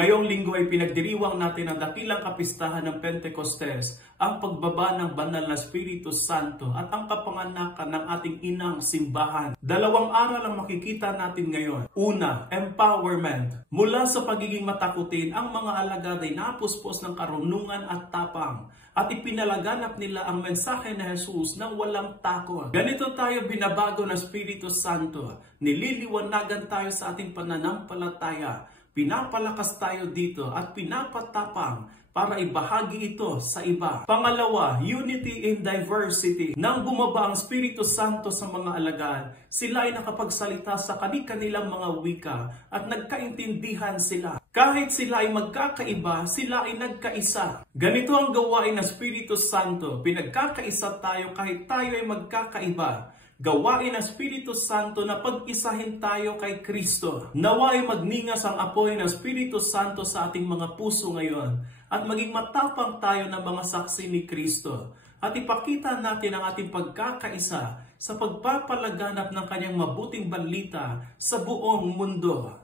Ngayong linggo ay pinagdiriwang natin ang dakilang kapistahan ng Pentecostes, ang pagbaba ng banal na Espiritu Santo at ang kapanganakan ng ating inang simbahan. Dalawang aral ang makikita natin ngayon. Una, empowerment. Mula sa pagiging matakutin, ang mga alagad ay napuspos ng karunungan at tapang at ipinalaganap nila ang mensahe ni Jesus ng walang takot. Ganito tayo binabago ng Espiritu Santo. Nililiwanagan tayo sa ating pananampalataya. Pinapalakas tayo dito at pinapatapang para ibahagi ito sa iba. Pangalawa, unity in diversity. Nang bumaba ang Espiritu Santo sa mga alagad, sila ay nakapagsalita sa kanilang mga wika at nagkaintindihan sila. Kahit sila ay magkakaiba, sila ay nagkaisa. Ganito ang gawain ng Espiritu Santo. Pinagkakaisa tayo kahit tayo ay magkakaiba. Gawain ng Espiritu Santo na pag-isahin tayo kay Kristo. Naway magningas ang apoy ng Espiritu Santo sa ating mga puso ngayon at maging matapang tayo ng mga saksi ni Kristo. At ipakita natin ang ating pagkakaisa sa pagpapalaganap ng kanyang mabuting balita sa buong mundo.